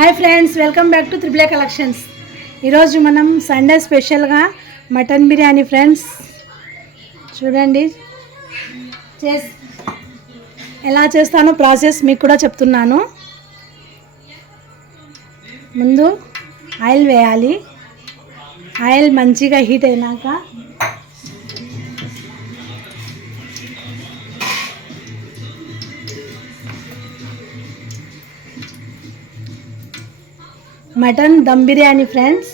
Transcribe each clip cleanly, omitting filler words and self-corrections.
Hi friends, welcome back to triple A collections. ఈరోజు మనం Sunday స్పెషల్గా మటన్ బిర్యానీ ఫ్రెండ్స్ చూడండి. ఎలా చేస్తానో ప్రాసెస్ మీకు కూడా చెప్తున్నాను. ముందు ఆయిల్ వేయాలి. ఆయిల్ మంచిగా హీట్ అయినాక mutton dum biryani friends.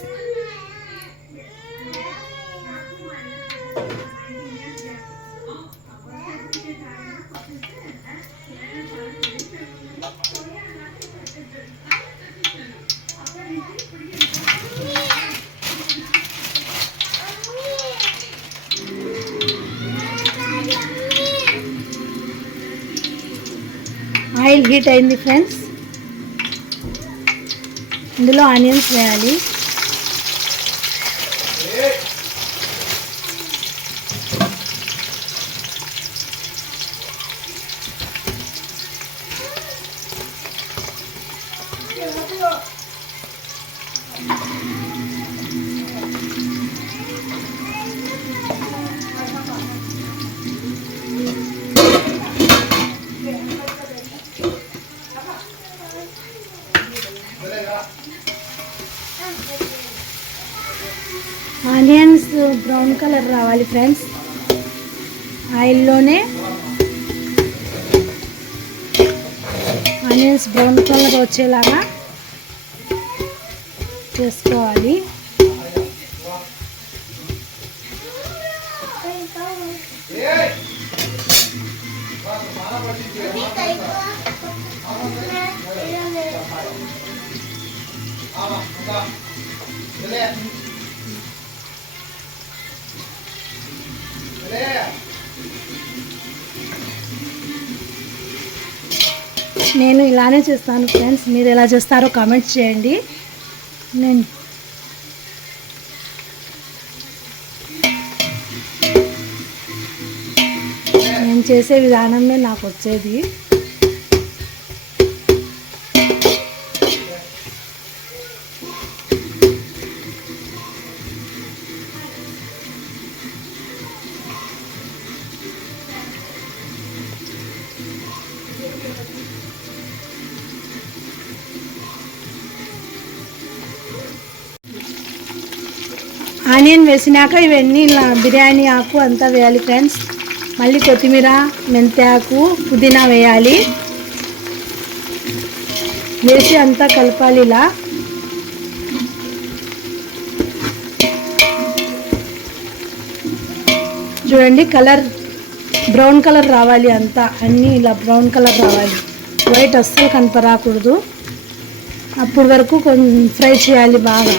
Oil heat అయింది ఫ్రెండ్స్. ఇందులో ఆనియన్స్ వేయాలి. ఆనియన్స్ బ్రౌన్ కలర్ రావాలి ఫ్రెండ్స్. ఆయిల్లోనే ఆనియన్స్ బ్రౌన్ కలర్ వచ్చేలాగా చేసుకోవాలి. నేను ఇలానే చేస్తాను ఫ్రెండ్స్. మీరు ఎలా చేస్తారో కామెంట్స్ చేయండి. నేను చేసే విధానమే నాకు వచ్చేది. ఆనియన్ వేసినాక ఇవన్నీ ఇలా బిర్యానీ ఆకు అంతా వేయాలి ఫ్రెండ్స్. మళ్ళీ కొత్తిమీర, మెంతి ఆకు, పుదీనా వేయాలి. వేసి అంతా కలపాలి. ఇలా చూడండి, కలర్ బ్రౌన్ కలర్ రావాలి. అంతా అన్నీ ఇలా బ్రౌన్ కలర్ రావాలి. వైట్ అస్సలు కనపరాకూడదు. అప్పటి వరకు కొంచెం ఫ్రై చేయాలి బాగా.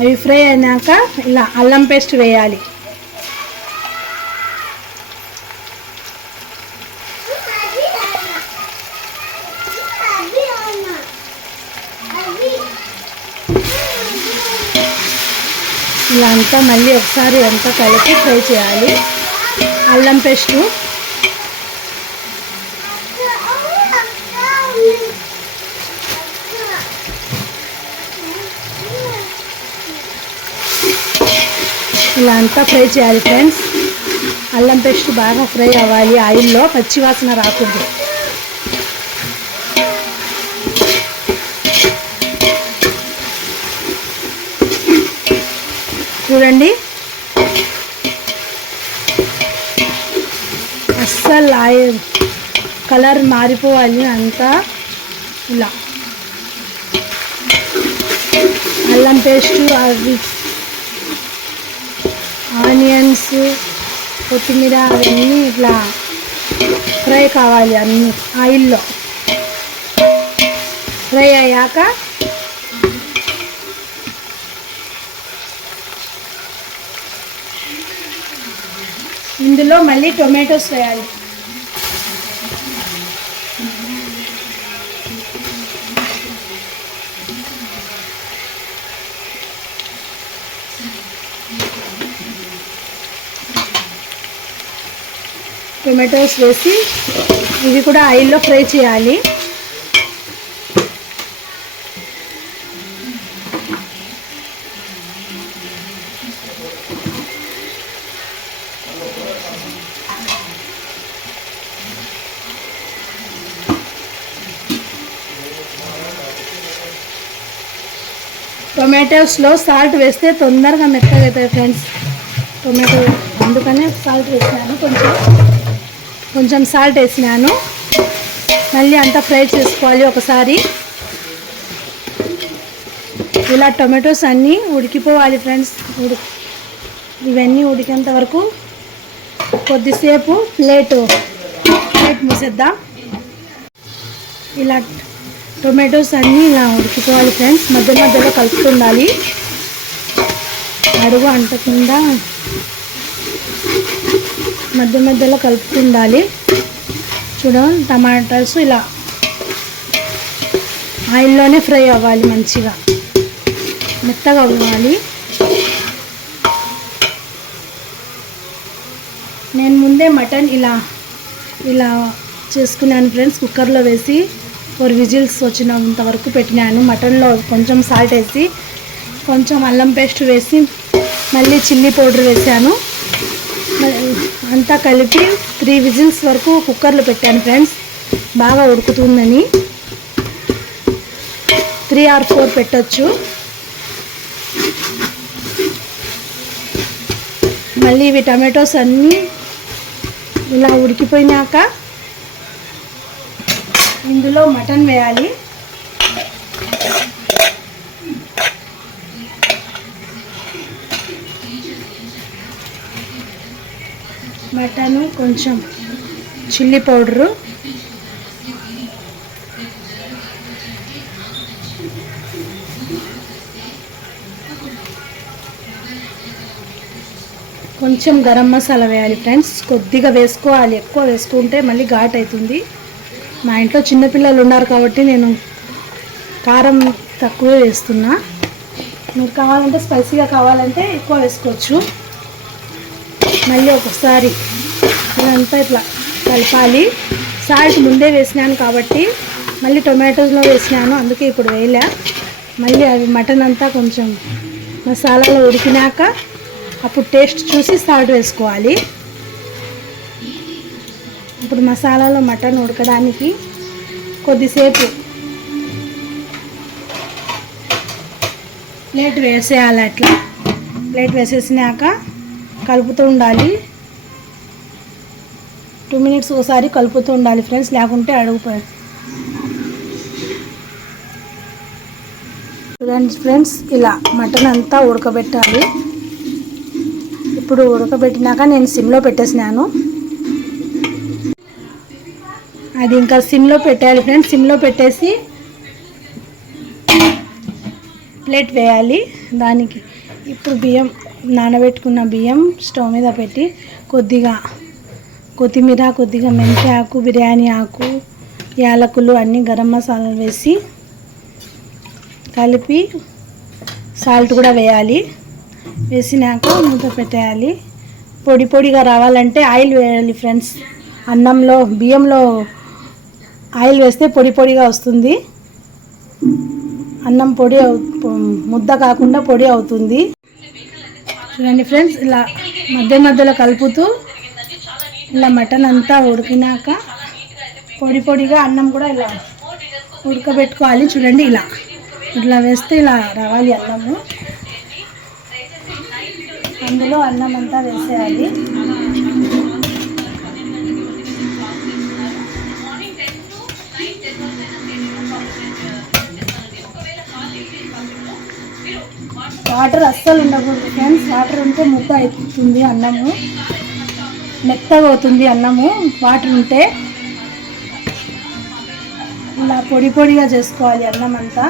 అవి ఫ్రై అయినాక ఇలా అల్లం పేస్ట్ వేయాలి. ఇలా అంతా మళ్ళీ ఒకసారి అంతా కలిపి ఫ్రై చేయాలి. అల్లం పేస్టు ఇలా అంతా ఫ్రై చేయాలి ఫ్రెండ్స్. అల్లం పేస్ట్ బాగా ఫ్రై అవ్వాలి. ఆయిల్లో పచ్చివాసన రాకూడదు. చూడండి, అస్సలు ఆయిల్ కలర్ మారిపోవాలి. అంతా ఇలా అల్లం పేస్టు, అవి ఆనియన్స్, కొత్తిమీర అవన్నీ ఇట్లా ఫ్రై కావాలి. అన్నీ ఆయిల్లో ఫ్రై అయ్యాక ఇందులో మళ్ళీ టొమాటోస్ వేయాలి. టొమాటోస్ వేసి ఇవి కూడా ఆయిల్లో ఫ్రై చేయాలి. టొమాటోస్లో సాల్ట్ వేస్తే తొందరగా మెత్తగా అవుతాయి ఫ్రెండ్స్. టొమాటో అందుకనే సాల్ట్ వేసినాను, కొంచెం సాల్ట్ వేసినాను. మళ్ళీ అంతా ఫ్రై చేసుకోవాలి ఒకసారి. ఇలా టొమాటోస్ అన్నీ ఉడికిపోవాలి ఫ్రెండ్స్. ఇవన్నీ ఉడికేంత వరకు కొద్దిసేపు ప్లేట్ మూసేద్దాం. ఇలా టొమాటోస్ అన్నీ ఇలా ఉడికిపోవాలి ఫ్రెండ్స్. మధ్య మధ్యలో కలుపుతుండాలి, అడుగు అంటకుండా మధ్య మధ్యలో కలుపుతుండాలి. చూడండి, టమాటాస్ ఇలా ఆయిల్లోనే ఫ్రై అవ్వాలి, మంచిగా మెత్తగా అవ్వాలి. నేను ముందే మటన్ ఇలా చేసుకున్నాను ఫ్రెండ్స్. కుక్కర్లో వేసి 4 విజిల్స్ వచ్చినంత వరకు పెట్టినాను. మటన్లో కొంచెం సాల్ట్ వేసి, కొంచెం అల్లం పేస్ట్ వేసి, మళ్ళీ చిల్లీ పౌడర్ వేసాను. అంతా కలిపి 3 విజిల్స్ వరకు కుక్కర్లో పెట్టాను ఫ్రెండ్స్. బాగా ఉడుకుతుందని 3 or 4 పెట్టచ్చు. మళ్ళీ ఇవి టమాటోస్ అన్నీ ఇలా ఉడికిపోయినాక ఇందులో మటన్ వేయాలి. మటను, కొంచెం చిల్లీ పౌడరు, కొంచెం గరం మసాలా వేయాలి ఫ్రెండ్స్. కొద్దిగా వేసుకోవాలి, ఎక్కువ వేసుకుంటే మళ్ళీ ఘాట్ అవుతుంది. మా ఇంట్లో చిన్నపిల్లలు ఉన్నారు కాబట్టి నేను కారం తక్కువ వేస్తున్నా. మీరు కావాలంటే స్పైసీగా కావాలంటే ఎక్కువ వేసుకోవచ్చు. మళ్ళీ ఒకసారి ఇదంతా ఇట్లా కలపాలి. సాల్ట్ ముందే వేసినాను కాబట్టి మళ్ళీ టొమాటోస్లో వేసినాను, అందుకే ఇప్పుడు వేయలే. మళ్ళీ అవి మటన్ అంతా కొంచెం మసాలాలో ఉడికినాక అప్పుడు టేస్ట్ చూసి సాల్ట్ వేసుకోవాలి. ఇప్పుడు మసాలాలో మటన్ ఉడకడానికి కొద్దిసేపు ప్లేట్ వేసేయాలి. అట్లా ప్లేట్ వేసేసినాక కలుపుతూ ఉండాలి. 2 minutes ఒకసారి కలుపుతూ ఉండాలి ఫ్రెండ్స్, లేకుంటే అడుగుపోయి. చూడండి ఫ్రెండ్స్, ఇలా మటన్ అంతా ఉడకబెట్టాలి. ఇప్పుడు ఉడకబెట్టినాక నేను సిమ్లో పెట్టేసినాను. అది ఇంకా సిమ్లో పెట్టాలి ఫ్రెండ్స్. సిమ్లో పెట్టేసి ప్లేట్ వేయాలి దానికి. ఇప్పుడు నానబెట్టుకున్న బియ్యం స్టవ్ మీద పెట్టి కొద్దిగా కొత్తిమీర, కొద్దిగా మెంతి ఆకు, బిర్యానీ ఆకు, యాలకులు, అన్నీ గరం మసాలాలు వేసి కలిపి సాల్ట్ కూడా వేయాలి. వేసినాక మూత పెట్టేయాలి. పొడి పొడిగా రావాలంటే ఆయిల్ వేయాలి ఫ్రెండ్స్. అన్నంలో బియ్యంలో ఆయిల్ వేస్తే పొడి పొడిగా వస్తుంది. అన్నం పొడి ముద్ద కాకుండా పొడి అవుతుంది. చూడండి ఫ్రెండ్స్, ఇలా మధ్య మధ్యలో కలుపుతూ ఇలా మటన్ అంతా ఉడికినాక పొడి పొడిగా అన్నం కూడా ఇలా ఉడకబెట్టుకోవాలి. చూడండి, ఇట్లా వేస్తే ఇలా రావాలి అన్నము. అందులో అన్నం అంతా వేసేయాలి. వాటర్ అస్సలు ఉండకూడదు ఫ్రెండ్స్. వాటర్ ఉంటే ముద్ద అవుతుంది, అన్నము మెత్తగా అవుతుంది. అన్నము వాటర్ ఉంటే ఇలా పొడి పొడిగా చేసుకోవాలి అన్నం అంతా.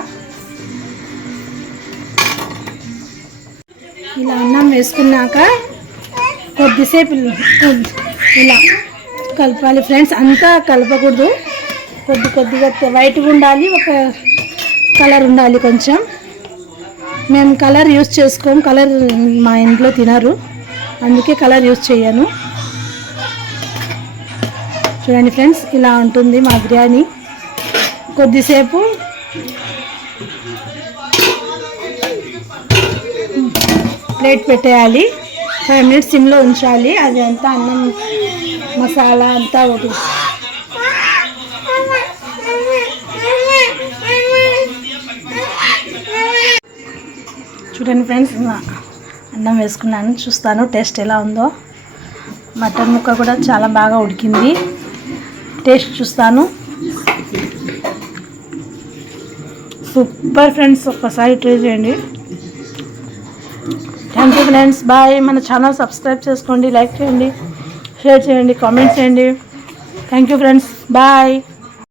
ఇలా అన్నం వేసుకున్నాక కొద్దిసేపు ఇలా కలపాలి ఫ్రెండ్స్. అంతా కలపకూడదు, కొద్దిగా వైట్గా ఉండాలి, ఒక కలర్ ఉండాలి కొంచెం. మేము కలర్ యూజ్ చేసుకోము, కలర్ మా ఇంట్లో తినరు, అందుకే కలర్ యూజ్ చేయను. చూడండి ఫ్రెండ్స్, ఇలా ఉంటుంది మా బిర్యానీ. కొద్దిసేపు ప్లేట్ పెట్టేయాలి, 5 minutes సిమ్లో ఉంచాలి. అది అంతా అన్నం మసాలా అంతా ఒకటి చూడండి ఫ్రెండ్స్, అన్నం వేసుకున్నాను, చూస్తాను టేస్ట్ ఎలా ఉందో. మటన్ ముక్క కూడా చాలా బాగా ఉడికింది, టేస్ట్ చూస్తాను. సూపర్ ఫ్రెండ్స్, ఒక్కసారి ట్రై చేయండి. Thank you friends, bye. మన ఛానల్ సబ్స్క్రైబ్ చేసుకోండి, లైక్ చేయండి, షేర్ చేయండి, కామెంట్ చేయండి. Thank you friends, bye.